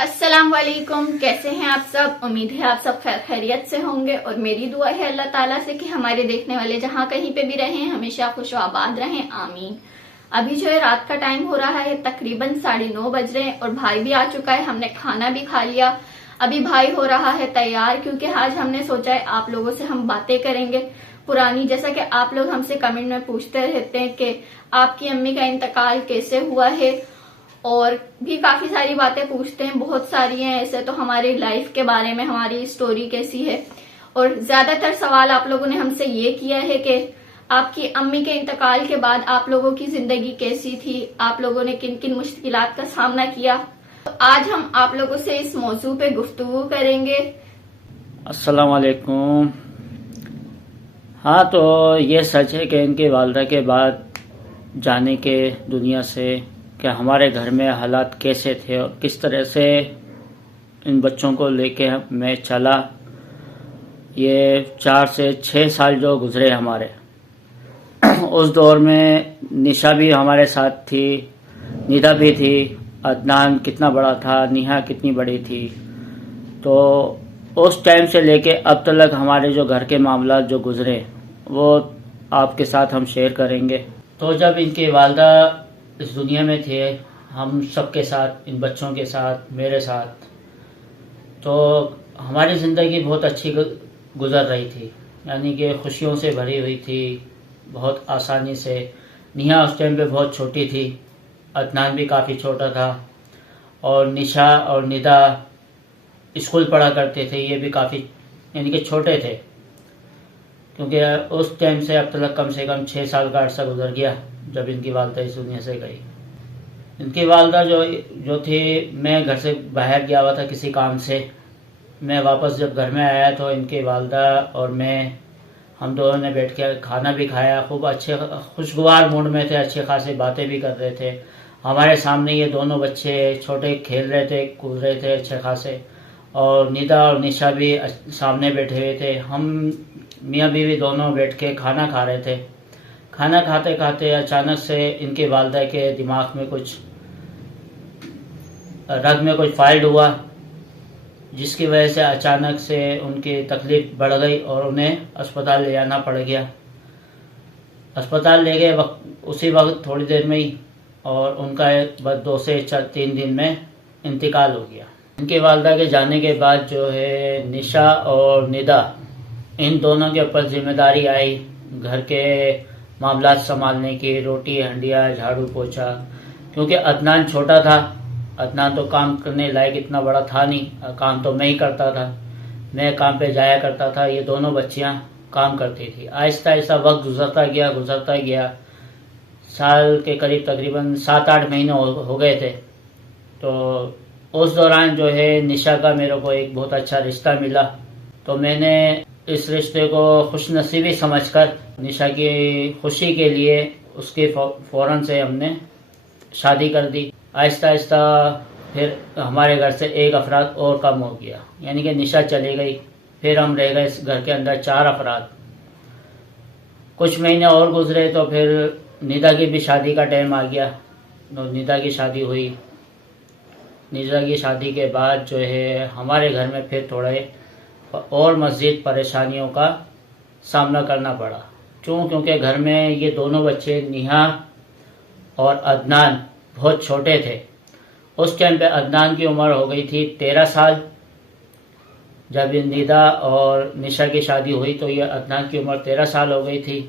अस्सलाम वालेकुम। कैसे हैं आप सब? उम्मीद है आप सब खैर खैरियत से होंगे और मेरी दुआ है अल्लाह ताला से कि हमारे देखने वाले जहां कहीं पे भी रहें हमेशा खुश आबाद रहें, आमीन। अभी जो है रात का टाइम हो रहा है, तकरीबन 9:30 बज रहे हैं और भाई भी आ चुका है। हमने खाना भी खा लिया। अभी भाई हो रहा है तैयार, क्योंकि आज हमने सोचा है आप लोगों से हम बातें करेंगे पुरानी, जैसा कि आप लोग हमसे कमेंट में पूछते रहते हैं कि आपकी अम्मी का इंतकाल कैसे हुआ है, और भी काफी सारी बातें पूछते हैं। बहुत सारी हैं ऐसे तो, हमारी लाइफ के बारे में, हमारी स्टोरी कैसी है। और ज्यादातर सवाल आप लोगों ने हमसे ये किया है कि आपकी अम्मी के इंतकाल के बाद आप लोगों की जिंदगी कैसी थी, आप लोगों ने किन किन मुश्किलात का सामना किया। तो आज हम आप लोगों से इस मौजू पे गुफ्तगू करेंगे। अस्सलाम वालेकुम। हाँ, तो ये सच है कि इनके वालदा के बाद जाने के दुनिया से कि हमारे घर में हालात कैसे थे और किस तरह से इन बच्चों को लेके मैं चला। ये 4 से 6 साल जो गुजरे हमारे, उस दौर में निशा भी हमारे साथ थी, निदा भी थी, अदनान कितना बड़ा था, निहा कितनी बड़ी थी। तो उस टाइम से लेके अब तक हमारे जो घर के मामला जो गुजरे वो आपके साथ हम शेयर करेंगे। तो जब इनके वालदा इस दुनिया में थे, हम सबके साथ, इन बच्चों के साथ, मेरे साथ, तो हमारी ज़िंदगी बहुत अच्छी गुजर रही थी, यानी कि खुशियों से भरी हुई थी, बहुत आसानी से। निहा उस टाइम पे बहुत छोटी थी, अदनान भी काफ़ी छोटा था, और निशा और निदा स्कूल पढ़ा करते थे। ये भी काफ़ी यानी कि छोटे थे, क्योंकि उस टाइम से अब तक कम से कम 6 साल का अर्सा गुजर गया जब इनकी वालदा इस दुनिया से गई। इनकी वालदा जो थी, मैं घर से बाहर गया हुआ था किसी काम से। मैं वापस जब घर में आया तो इनकी वालदा और मैं, हम दोनों ने बैठ के खाना भी खाया, खूब अच्छे खुशगवार मूड में थे, अच्छे खासे बातें भी कर रहे थे। हमारे सामने ये दोनों बच्चे छोटे खेल रहे थे, कूद रहे थे अच्छे खासे, और निदा और निशा भी सामने बैठे हुए थे। हम मियाँ बीवी दोनों बैठ के खाना खा रहे थे। खाना खाते खाते अचानक से इनके वालदा के दिमाग में कुछ, रग में कुछ फाइल्ड हुआ, जिसकी वजह से अचानक से उनकी तकलीफ बढ़ गई और उन्हें अस्पताल ले जाना पड़ गया। अस्पताल ले गए उसी वक्त थोड़ी देर में ही, और उनका बस 2 से 3 दिन में इंतकाल हो गया। इनके वालदा के जाने के बाद जो है निशा और निदा, इन दोनों के ऊपर जिम्मेदारी आई घर के मामलात संभालने की, रोटी हंडिया झाड़ू पोछा। क्योंकि अदनान छोटा था, अदनान तो काम करने लायक इतना बड़ा था नहीं, काम तो मैं ही करता था, मैं काम पे जाया करता था, ये दोनों बच्चियां काम करती थी। आहिस्ता आहिस्ता वक्त गुजरता गया। साल के करीब तकरीबन 7-8 महीने हो गए थे। तो उस दौरान जो है निशा का मेरे को एक बहुत अच्छा रिश्ता मिला। तो मैंने इस रिश्ते को खुशनसीबी समझकर निशा की खुशी के लिए उसके फौरन से हमने शादी कर दी। आहिस्ता आहिस्ता फिर हमारे घर से एक अफराद और कम हो गया, यानी कि निशा चली गई। फिर हम रह गए इस घर के अंदर 4 अफराद। कुछ महीने और गुजरे तो फिर निदा की भी शादी का टाइम आ गया। तो निदा की शादी हुई। निदा की शादी के बाद जो है हमारे घर में फिर थोड़े और मज़ीद परेशानियों का सामना करना पड़ा। क्योंकि घर में ये दोनों बच्चे निहा और अदनान बहुत छोटे थे। उस टाइम पे अदनान की उम्र हो गई थी 13 साल। जब निदा और निशा की शादी हुई तो ये अदनान की उम्र 13 साल हो गई थी,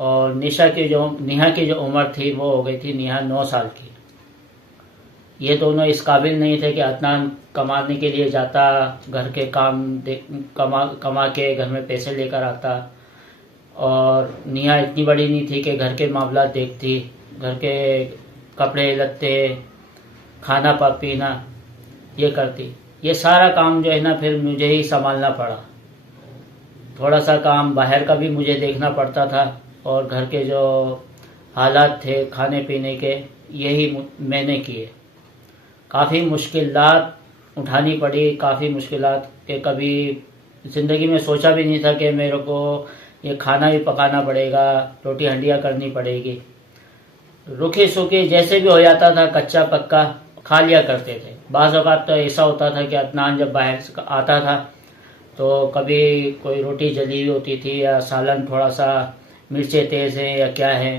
और निहा की जो उम्र थी वो हो गई थी निहा 9 साल की। ये दोनों इस काबिल नहीं थे कि अदनान कमाने के लिए जाता, घर के काम कमा के घर में पैसे लेकर आता, और निहा इतनी बड़ी नहीं थी कि घर के मामला देखती, घर के कपड़े लत्ते, खाना पीना ये करती। ये सारा काम जो है ना फिर मुझे ही संभालना पड़ा। थोड़ा सा काम बाहर का भी मुझे देखना पड़ता था, और घर के जो हालात थे खाने पीने के, यही मैंने किए। काफ़ी मुश्किलात उठानी पड़ी, काफ़ी मुश्किलात के कभी ज़िंदगी में सोचा भी नहीं था कि मेरे को ये खाना भी पकाना पड़ेगा, रोटी हंडिया करनी पड़ेगी। रूखी सूखी जैसे भी हो जाता था, कच्चा पक्का, खा लिया करते थे। बाज़ औक़ात तो ऐसा होता था कि अदनान जब बाहर से आता था तो कभी कोई रोटी जली हुई होती थी या सालन थोड़ा सा मिर्चें तेज़ हैं या क्या है,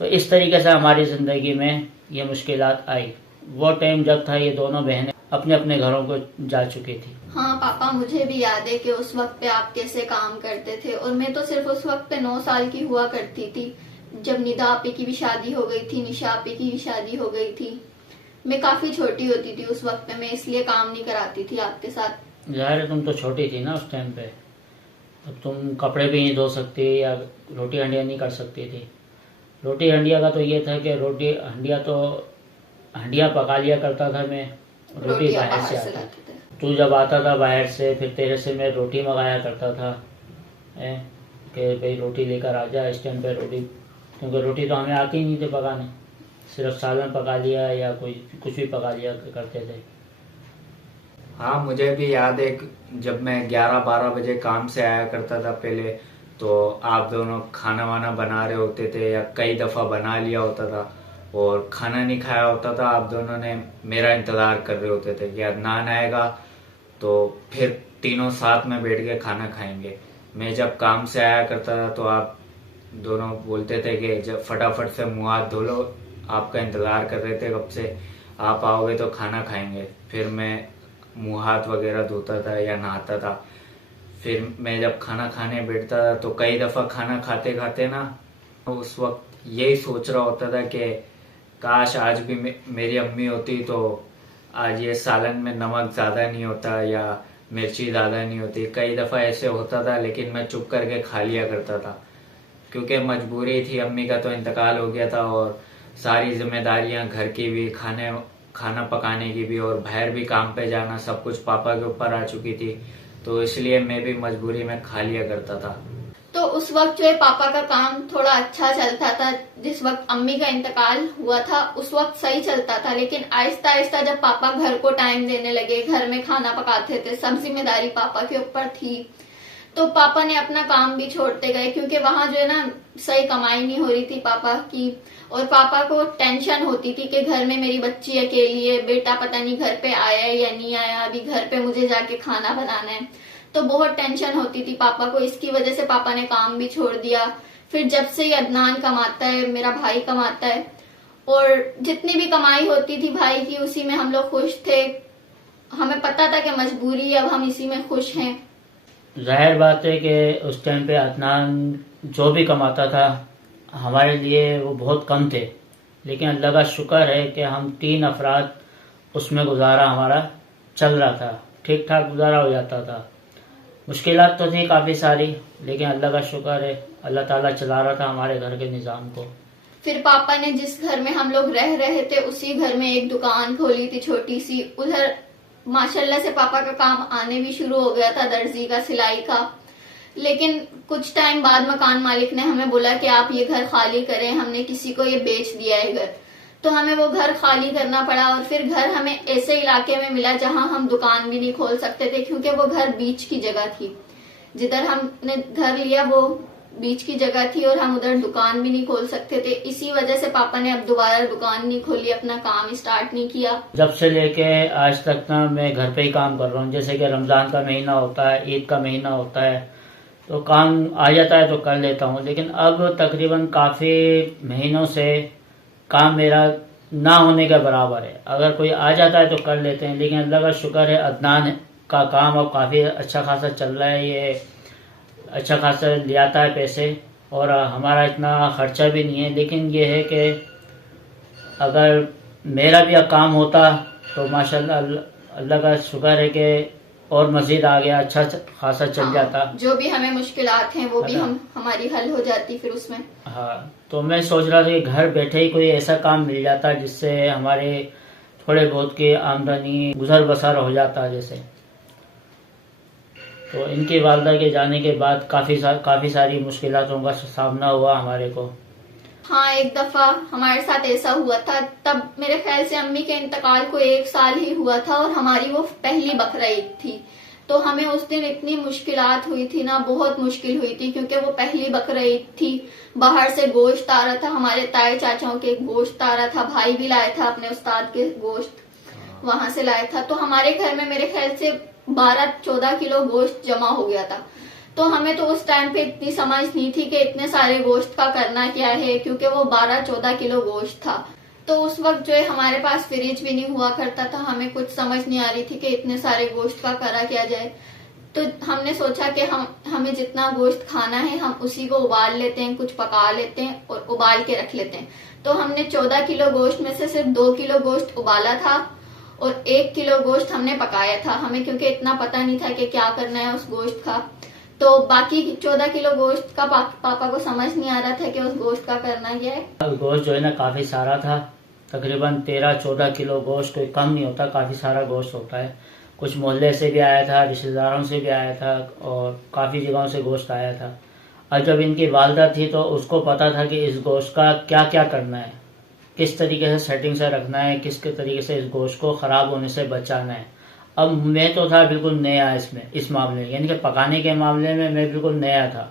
तो इस तरीके से हमारी ज़िंदगी में ये मुश्किलात आई। वो टाइम जब था ये दोनों बहनें अपने अपने घरों को जा चुकी थी। हाँ पापा, मुझे भी याद है कि उस वक्त पे आप कैसे काम करते थे, और मैं तो सिर्फ उस वक्त पे 9 साल की हुआ करती थी जब निदा आपी की भी शादी हो गई थी, निशा आपी की भी शादी हो गई थी। मैं काफी छोटी होती थी उस वक्त पे, मैं इसलिए काम नहीं कराती थी आपके साथ। ज़ाहिर है तुम तो छोटी थी ना उस टाइम पे, अब तुम कपड़े भी नहीं धो सकती या रोटी हंडिया नहीं कर सकती थी। रोटी हंडिया का तो ये था कि रोटी हंडिया तो हंडिया पका लिया करता था मैं, रोटी बाहर से आती थी। तू जब आता था बाहर से फिर तेरे से मैं रोटी मंगाया करता था कि भाई रोटी लेकर आ जा इस टाइम पे रोटी, क्योंकि रोटी तो हमें आती ही नहीं थी पकाने, सिर्फ सालन पका लिया या कोई कुछ भी पका लिया करते थे। हाँ, मुझे भी याद है जब मैं 11-12 बजे काम से आया करता था पहले, तो आप दोनों खाना वाना बना रहे होते थे या कई दफ़ा बना लिया होता था और खाना नहीं खाया होता था। आप दोनों ने मेरा इंतज़ार कर रहे होते थे कि अदनान आएगा तो फिर तीनों साथ में बैठ के खाना खाएंगे। मैं जब काम से आया करता था तो आप दोनों बोलते थे कि जब फटाफट से मुँह हाथ धो लो, आपका इंतज़ार कर रहे थे कब से, आप आओगे तो खाना खाएंगे। फिर मैं मुँह हाथ वगैरह धोता था या नहाता था। फिर मैं जब खाना खाने बैठता था तो कई दफ़ा खाना खाते खाते ना उस वक्त यही सोच रहा होता था कि काश आज भी मेरी अम्मी होती तो आज ये सालन में नमक ज़्यादा नहीं होता या मिर्ची ज़्यादा नहीं होती। कई दफ़ा ऐसे होता था लेकिन मैं चुप करके खा लिया करता था क्योंकि मजबूरी थी। अम्मी का तो इंतकाल हो गया था और सारी जिम्मेदारियां घर की भी, खाना पकाने की भी और बाहर भी काम पे जाना, सब कुछ पापा के ऊपर आ चुकी थी, तो इसलिए मैं भी मजबूरी में खा लिया करता था। तो उस वक्त जो है पापा का काम थोड़ा अच्छा चलता था। जिस वक्त अम्मी का इंतकाल हुआ था उस वक्त सही चलता था, लेकिन आहिस्ता आहिस्ता जब पापा घर को टाइम देने लगे, घर में खाना पकाते थे, सब जिम्मेदारी पापा के ऊपर थी, तो पापा ने अपना काम भी छोड़ते गए क्योंकि वहां जो है ना सही कमाई नहीं हो रही थी पापा की। और पापा को टेंशन होती थी कि घर में मेरी बच्ची अकेली है, बेटा पता नहीं घर पे आया है या नहीं आया, अभी घर पे मुझे जाके खाना बनाना है, तो बहुत टेंशन होती थी पापा को। इसकी वजह से पापा ने काम भी छोड़ दिया। फिर जब से अदनान कमाता है, मेरा भाई कमाता है, और जितनी भी कमाई होती थी भाई की उसी में हम लोग खुश थे। हमें पता था कि मजबूरी है, अब हम इसी में खुश हैं। जाहिर बात है कि उस टाइम पे अदनान जो भी कमाता था हमारे लिए वो बहुत कम थे, लेकिन अल्लाह का शुक्र है कि हम 3 अफराद उसमें गुजारा हमारा चल रहा था, ठीक ठाक गुजारा हो जाता था। मुश्किलात तो थी काफ़ी सारी, लेकिन अल्लाह का शुक्र है अल्लाह ताला चला रहा था हमारे घर के निज़ाम को। फिर पापा ने जिस घर में हम लोग रह रहे थे उसी घर में एक दुकान खोली थी छोटी सी। उधर माशाल्लाह से पापा का काम आने भी शुरू हो गया था, दर्जी का, सिलाई का। लेकिन कुछ टाइम बाद मकान मालिक ने हमें बोला कि आप ये घर खाली करें, हमने किसी को ये बेच दिया है घर, तो हमें वो घर खाली करना पड़ा। और फिर घर हमें ऐसे इलाके में मिला जहां हम दुकान भी नहीं खोल सकते थे क्योंकि वो घर बीच की जगह थी। जिधर हमने घर लिया वो बीच की जगह थी और हम उधर दुकान भी नहीं खोल सकते थे। इसी वजह से पापा ने अब दोबारा दुकान नहीं खोली, अपना काम स्टार्ट नहीं किया। जब से लेके आज तक ना मैं घर पे ही काम कर रहा हूँ। जैसे कि रमज़ान का महीना होता है, ईद का महीना होता है, तो काम आ जाता है तो कर लेता हूँ। लेकिन अब तकरीबन काफ़ी महीनों से काम मेरा ना होने के बराबर है। अगर कोई आ जाता है तो कर लेते हैं, लेकिन अल्लाह का शुक्र है अदनान का काम अब काफ़ी अच्छा खासा चल रहा है। ये अच्छा खासा ले आता है पैसे और हमारा इतना खर्चा भी नहीं है। लेकिन ये है कि अगर मेरा भी काम होता तो माशाल्लाह अल्लाह का शुक्र है कि और मज़ीद आ गया, अच्छा खासा चल जाता। जो भी हमें मुश्किलात हैं वो भी हमारी हल हो जाती फिर उसमें। हाँ, तो मैं सोच रहा था कि घर बैठे ही कोई ऐसा काम मिल जाता जिससे हमारे थोड़े बहुत की आमदनी गुजर बसर हो जाता। जैसे तो इनकी वालदा के जाने के बाद काफ़ी सारी मुश्किलातों का सामना हुआ हमारे को। हाँ, एक दफा हमारे साथ ऐसा हुआ था, तब मेरे ख्याल से अम्मी के इंतकाल को 1 साल ही हुआ था और हमारी वो पहली बकरा ईद थी। तो हमें उस दिन इतनी मुश्किलात हुई थी ना, बहुत मुश्किल हुई थी, क्योंकि वो पहली बकरीद थी। बाहर से गोश्त आ रहा था, हमारे ताए चाचाओं के गोश्त आ रहा था, भाई भी लाया था अपने उस्ताद के गोश्त वहां से लाया था। तो हमारे घर में मेरे ख्याल से 12-14 किलो गोश्त जमा हो गया था। तो हमें तो उस टाइम पे इतनी समझ नहीं थी कि इतने सारे गोश्त का करना क्या है, क्योंकि वो 12-14 किलो गोश्त था। तो उस वक्त जो है हमारे पास फ्रिज भी नहीं हुआ करता था, हमें कुछ समझ नहीं आ रही थी कि इतने सारे गोश्त का करा क्या जाए। तो हमने सोचा कि हमें जितना गोश्त खाना है हम उसी को उबाल लेते हैं, कुछ पका लेते हैं और उबाल के रख लेते हैं। तो हमने 14 किलो गोश्त में से सिर्फ 2 किलो गोश्त उबाला था और 1 किलो गोश्त हमने पकाया था। हमें क्योंकि इतना पता नहीं था कि क्या करना है उस गोश्त का, तो बाकी 14 किलो गोश्त का पापा को समझ नहीं आ रहा था कि उस गोश्त का करना क्या है। गोश्त जो है ना काफ़ी सारा था, तकरीबन 13-14 किलो गोश्त कोई कम नहीं होता, काफ़ी सारा गोश्त होता है। कुछ मोहल्ले से भी आया था, रिश्तेदारों से भी आया था और काफ़ी जगहों से गोश्त आया था। और जब इनकी वालदा थी तो उसको पता था कि इस गोश्त का क्या क्या करना है, किस तरीके से सेटिंग से रखना है, किस तरीके से इस गोश्त को ख़राब होने से बचाना है। अब मैं तो था बिल्कुल नया इस मामले में, यानी कि पकाने के मामले में मैं बिल्कुल नया था।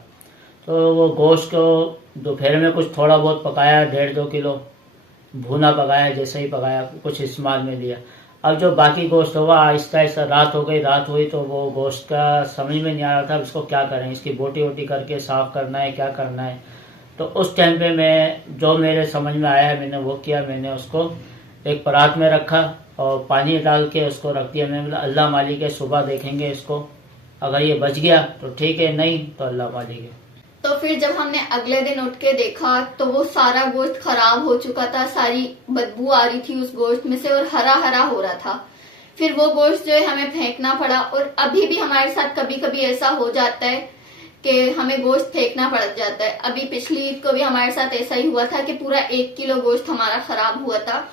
तो वो गोश्त को दोपहर में कुछ थोड़ा बहुत पकाया, 1.5-2 किलो भुना पकाया, जैसे ही पकाया कुछ इस्तेमाल में लिया। अब जो बाकी गोश्त हुआ आहिस्ता आहिस्ता रात हुई तो वो गोश्त का समझ में नहीं आ रहा था इसको क्या करें, इसकी बोटी वोटी करके साफ़ करना है, क्या करना है। तो उस टाइम पे मैं जो मेरे समझ में आया मैंने वो किया। मैंने उसको एक परात में रखा और पानी डाल के उसको रख दिया। मैंने बोला अल्लाह मालिक है, सुबह देखेंगे इसको, अगर ये बच गया तो ठीक है, नहीं तो अल्लाह मालिक है। तो फिर जब हमने अगले दिन उठ के देखा तो वो सारा गोश्त खराब हो चुका था, सारी बदबू आ रही थी उस गोश्त में से और हरा हरा हो रहा था। फिर वो गोश्त जो है हमें फेंकना पड़ा। और अभी भी हमारे साथ कभी कभी ऐसा हो जाता है कि हमें गोश्त फेंकना पड़ जाता है। अभी पिछली ईद को भी हमारे साथ ऐसा ही हुआ था कि पूरा 1 किलो गोश्त हमारा खराब हुआ था।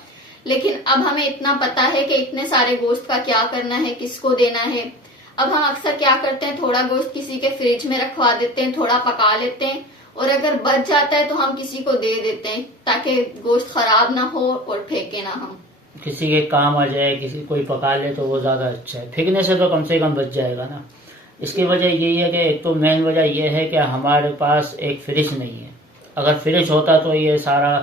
लेकिन अब हमें इतना पता है कि इतने सारे गोश्त का क्या करना है, किसको देना है। अब हम अक्सर क्या करते हैं, थोड़ा गोश्त किसी के फ्रिज में रखवा देते हैं, थोड़ा पका लेते हैं और अगर बच जाता है तो हम किसी को दे देते हैं ताकि गोश्त खराब ना हो और फेंके ना हम। किसी के काम आ जाए, किसी कोई पका ले तो वो ज़्यादा अच्छा है, फेंकने से तो कम से कम बच जाएगा ना। इसकी वजह यही है कि एक तो मेन वजह यह है कि हमारे पास एक फ्रिज नहीं है। अगर फ्रिज होता तो ये सारा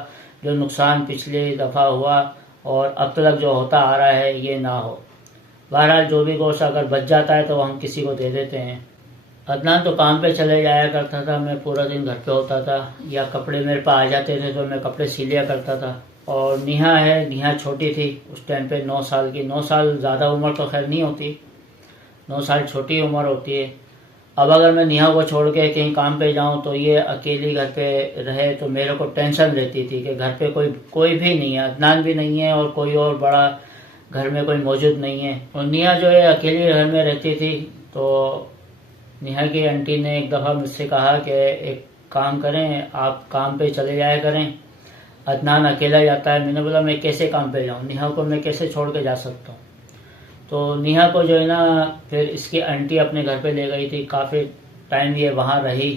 जो नुकसान पिछली दफ़ा हुआ और अब तक जो होता आ रहा है ये ना हो। बहरहाल जो भी गोश्त अगर बच जाता है तो हम किसी को दे देते हैं। अदनान तो काम पे चले जाया करता था, मैं पूरा दिन घर पे होता था, या कपड़े मेरे पास आ जाते थे तो मैं कपड़े सी लिया करता था। और निहा छोटी थी उस टाइम पे, 9 साल की। 9 साल ज़्यादा उम्र तो खैर नहीं होती, 9 साल छोटी उम्र होती है। अब अगर मैं निहा को छोड़ के कहीं काम पे जाऊं तो ये अकेली घर पे रहे तो मेरे को टेंशन रहती थी कि घर पे कोई भी नहीं है, अदनान भी नहीं है और कोई और बड़ा घर में कोई मौजूद नहीं है। और निहा जो है अकेली घर में रहती थी। तो निहा की आंटी ने एक दफ़ा मुझसे कहा कि एक काम करें, आप काम पे चले जाया करें, अदनान अकेला जाता है। मैंने बोला मैं कैसे काम पे जाऊं, निहा को मैं कैसे छोड़ के जा सकता हूं। तो निहा को जो है ना फिर इसकी आंटी अपने घर पे ले गई थी, काफ़ी टाइम ये वहाँ रही।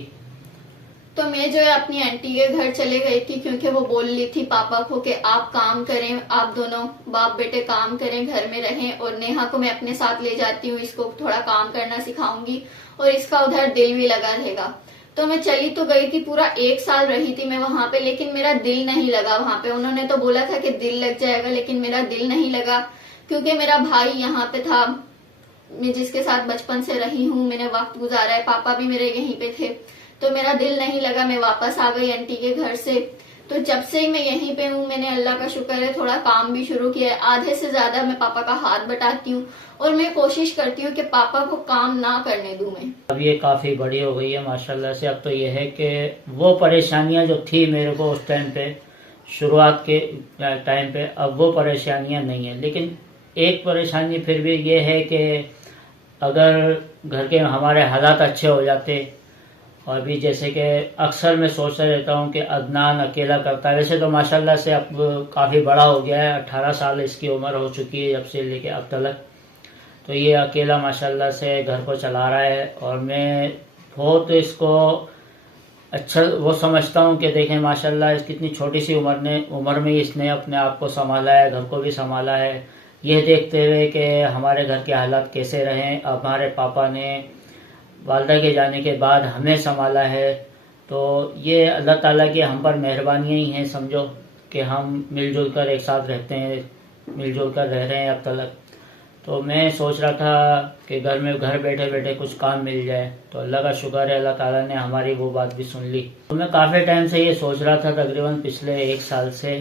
तो मैं जो है अपनी आंटी के घर चले गई थी क्योंकि वो बोल रही थी पापा को कि आप काम करें, आप दोनों बाप बेटे काम करें, घर में रहें और नेहा को मैं अपने साथ ले जाती हूँ, इसको थोड़ा काम करना सिखाऊंगी और इसका उधर दिल भी लगा रहेगा। तो मैं चली तो गई थी, पूरा 1 साल रही थी मैं वहां पे, लेकिन मेरा दिल नहीं लगा वहां पे। उन्होंने तो बोला था कि दिल लग जाएगा, लेकिन मेरा दिल नहीं लगा क्योंकि मेरा भाई यहाँ पे था, मैं जिसके साथ बचपन से रही हूँ, मैंने वक्त गुजारा है, पापा भी मेरे यहीं पे थे। तो मेरा दिल नहीं लगा, मैं वापस आ गई आंटी के घर से। तो जब से ही मैं यहीं पे हूँ, मैंने अल्लाह का शुक्र है थोड़ा काम भी शुरू किया है। आधे से ज्यादा मैं पापा का हाथ बटाती हूँ और मैं कोशिश करती हूँ कि पापा को काम ना करने दूं मैं। अब ये काफ़ी बड़ी हो गई है माशाल्लाह से। अब तो ये है कि वो परेशानियां जो थी मेरे को उस टाइम पे, शुरुआत के टाइम पे, अब वो परेशानियां नहीं है। लेकिन एक परेशानी फिर भी ये है कि अगर घर के हमारे हालात अच्छे हो जाते, और भी जैसे कि अक्सर मैं सोचता रहता हूँ कि अदनान अकेला करता है, वैसे तो माशाल्लाह से अब काफ़ी बड़ा हो गया है, 18 साल इसकी उम्र हो चुकी है जब से लेके अब तक। तो ये अकेला माशाल्लाह से घर को चला रहा है और मैं बहुत इसको अच्छा वो समझता हूँ कि देखें माशाल्लाह कितनी छोटी सी उम्र में इसने अपने आप को संभाला है, घर को भी संभाला है। ये देखते हुए कि हमारे घर के हालात कैसे रहें। हमारे पापा ने वालदा के जाने के बाद हमें संभाला है, तो ये अल्लाह ताला की हम पर मेहरबानियाँ ही हैं समझो, कि हम मिलजुल कर एक साथ रहते हैं, मिलजुल कर रह रहे हैं अब तक। तो मैं सोच रहा था कि घर बैठे बैठे कुछ काम मिल जाए, तो अल्लाह का शुक्र है, अल्लाह ताला ने हमारी वो बात भी सुन ली। तो मैं काफ़ी टाइम से ये सोच रहा था, तकरीबन पिछले 1 साल से,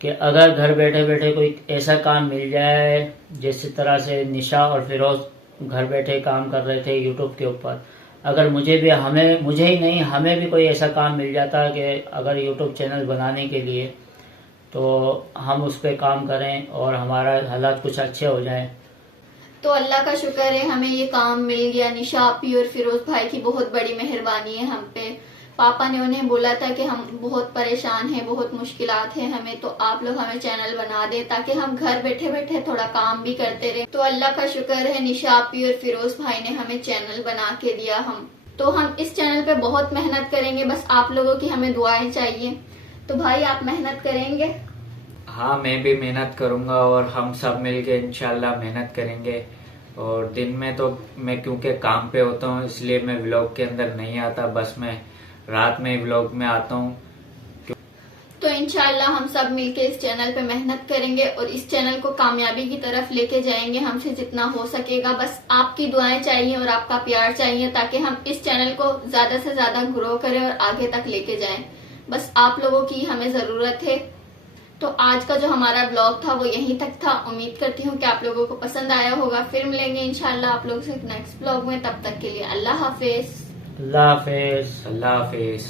कि अगर घर बैठे बैठे कोई ऐसा काम मिल जाए, जिस तरह से निशा और फिरोज घर बैठे काम कर रहे थे यूट्यूब के ऊपर, अगर मुझे ही नहीं हमें भी कोई ऐसा काम मिल जाता कि अगर यूट्यूब चैनल बनाने के लिए, तो हम उस पर काम करें और हमारा हालात कुछ अच्छे हो जाएं। तो अल्लाह का शुक्र है हमें ये काम मिल गया। निशा आपी और फिरोज भाई की बहुत बड़ी मेहरबानी है हम पे। पापा ने उन्हें बोला था कि हम बहुत परेशान हैं, बहुत मुश्किलात हैं हमें, तो आप लोग हमें चैनल बना दे ताकि हम घर बैठे बैठे थोड़ा काम भी करते रहे। तो अल्लाह का शुक्र है निशा आपी और फिरोज भाई ने हमें चैनल बना के दिया। हम इस चैनल पे बहुत मेहनत करेंगे, बस आप लोगों की हमें दुआएं चाहिए। तो भाई आप मेहनत करेंगे? हाँ, मैं भी मेहनत करूंगा और हम सब मिलके इंशाल्लाह मेहनत करेंगे। और दिन में तो मैं क्योंकि काम पे होता हूँ इसलिए मैं व्लॉग के अंदर नहीं आता, बस मैं रात में व्लॉग में आता हूँ। तो इंशाल्लाह हम सब मिलके इस चैनल पे मेहनत करेंगे और इस चैनल को कामयाबी की तरफ लेके जाएंगे हमसे जितना हो सकेगा। बस आपकी दुआएं चाहिए और आपका प्यार चाहिए ताकि हम इस चैनल को ज्यादा से ज्यादा ग्रो करें और आगे तक लेके जाएं। बस आप लोगों की हमें जरूरत है। तो आज का जो हमारा ब्लॉग था वो यहीं तक था। उम्मीद करती हूँ कि आप लोगों को पसंद आया होगा। फिर मिलेंगे इंशाल्लाह आप लोगों से नेक्स्ट ब्लॉग में। तब तक के लिए अल्लाह हाफिज। अल्लाह हाफिज। अल्लाह हाफिज।